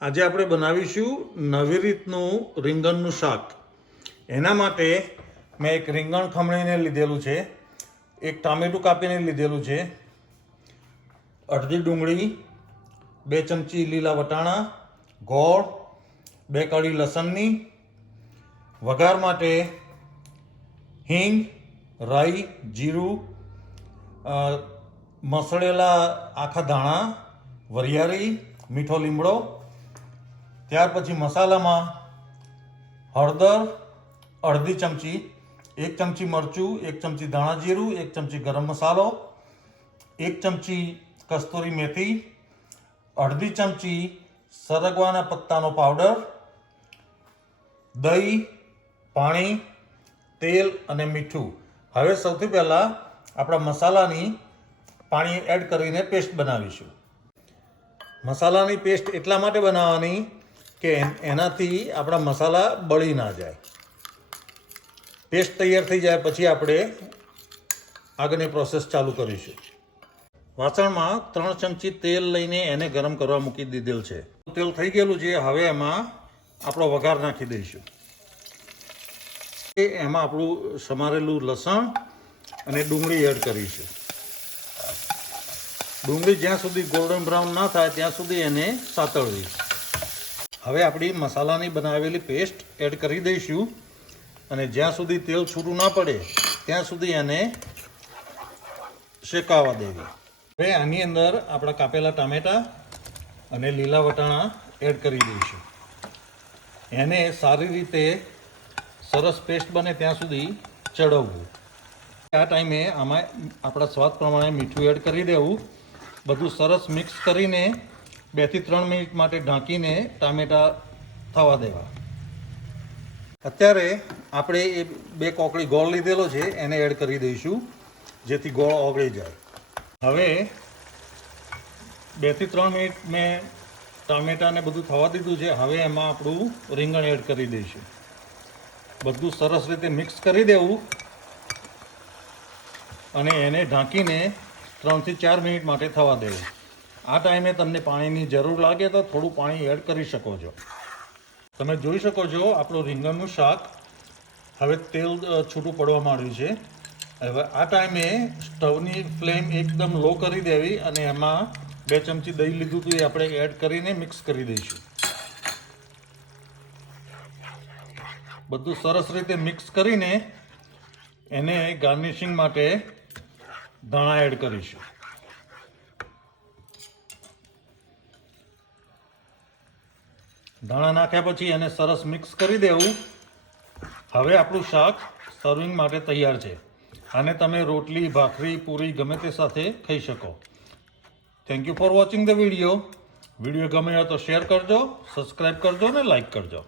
આજે આપણે બનાવીશું નવી રીતનું રીંગણનું શાક. એના માટે મેં એક રીંગણ ખમણીને લીધેલું છે, એક ટામેટું કાપીને લીધેલું છે, અડધી ડુંગળી, 2 ચમચી લીલા વટાણા, ગોળ, 2 કળી લસણની, વઘાર માટે હિંગ, રાઈ, જીરું, મસળેલા આખા ધાણા, વરિયાળી, મીઠો લીમડો. ત્યાર પછી મસાલામાં હળદર અડધી ચમચી, 1 ચમચી મરચું, 1 ચમચી ધાણા જીરું, 1 ચમચી ગરમ મસાલો, 1 ચમચી કસ્તુરી મેથી, અડધી ચમચી સરગવાના પત્તાનો પાવડર, દહીં, પાણી, તેલ અને મીઠું. હવે સૌથી પહેલાં આપણા મસાલાની પાણી એડ કરીને પેસ્ટ બનાવીશું. મસાલાની પેસ્ટ એટલા માટે બનાવવાની કે એનાથી આપણા મસાલા બળી ના જાય. પેસ્ટ તૈયાર થઈ જાય પછી આપણે આગળની પ્રોસેસ ચાલુ કરીશું. વાસણમાં 3 ચમચી તેલ લઈને એને ગરમ કરવા મૂકી દીધેલ છે. તેલ થઈ ગયેલું છે. હવે એમાં આપણો વઘાર નાખી દઈશું. એમાં આપણું સમારેલું લસણ અને ડુંગળી એડ કરીશું. ડુંગળી જ્યાં સુધી ગોલ્ડન બ્રાઉન ના થાય ત્યાં સુધી એને સાતળવી. હવે આપણી મસાલાની બનાવેલી પેસ્ટ એડ કરી દઈશું અને જ્યાં સુધી તેલ છૂટું ના પડે ત્યાં સુધી એને શેકાવા દેવી. હવે આની અંદર આપણા કાપેલા ટામેટાં અને લીલા વટાણા એડ કરી દઈશું. એને સારી રીતે સરસ પેસ્ટ બને ત્યાં સુધી ચડવવું. આ ટાઈમે આમાં આપણા સ્વાદ પ્રમાણે મીઠું એડ કરી દેવું. બધું સરસ મિક્સ કરીને 2 થી 3 મિનિટ માટે ઢાંકીને ટામેટાં થવા દેવા. અત્યારે આપણે એ 2 કોકડી ગોળ લીધેલો છે એને એડ કરી દઈશું જેથી ગોળ ઓગળી જાય. હવે 2 થી 3 મિનિટ મેં ટામેટાને બધું થવા દીધું છે. હવે એમાં આપણું રીંગણ એડ કરી દઈશું. બધું સરસ રીતે મિક્સ કરી દેવું અને એને ઢાંકીને 3 થી 4 મિનિટ માટે થવા દેવું. આ ટાઈમે તમને પાણીની જરૂર લાગે તો થોડું પાણી એડ કરી શકો છો. તમે જોઈ શકો છો આપણું રીંગણનું શાક હવે તેલ છૂટું પડવા માંડ્યું છે. હવે આ ટાઈમે સ્ટવની ફ્લેમ એકદમ લો કરી દેવી અને એમાં 2 ચમચી દહીં લીધું હતું એ આપણે એડ કરીને મિક્સ કરી દઈશું. બધું સરસ રીતે મિક્સ કરીને એને ગાર્નિશિંગ માટે ધાણા એડ કરીશું. ધાણા નાખ્યા પછી એને સરસ મિક્સ કરી દેવું. હવે આપણું શાક સર્વિંગ માટે તૈયાર છે. આને તમે રોટલી, ભાખરી, પૂરી ગમે તે સાથે ખાઈ શકો. Thank you for watching the video. Video ગમે હોય તો શેર કરજો, સબસ્ક્રાઈબ કરજો અને લાઈક કરજો.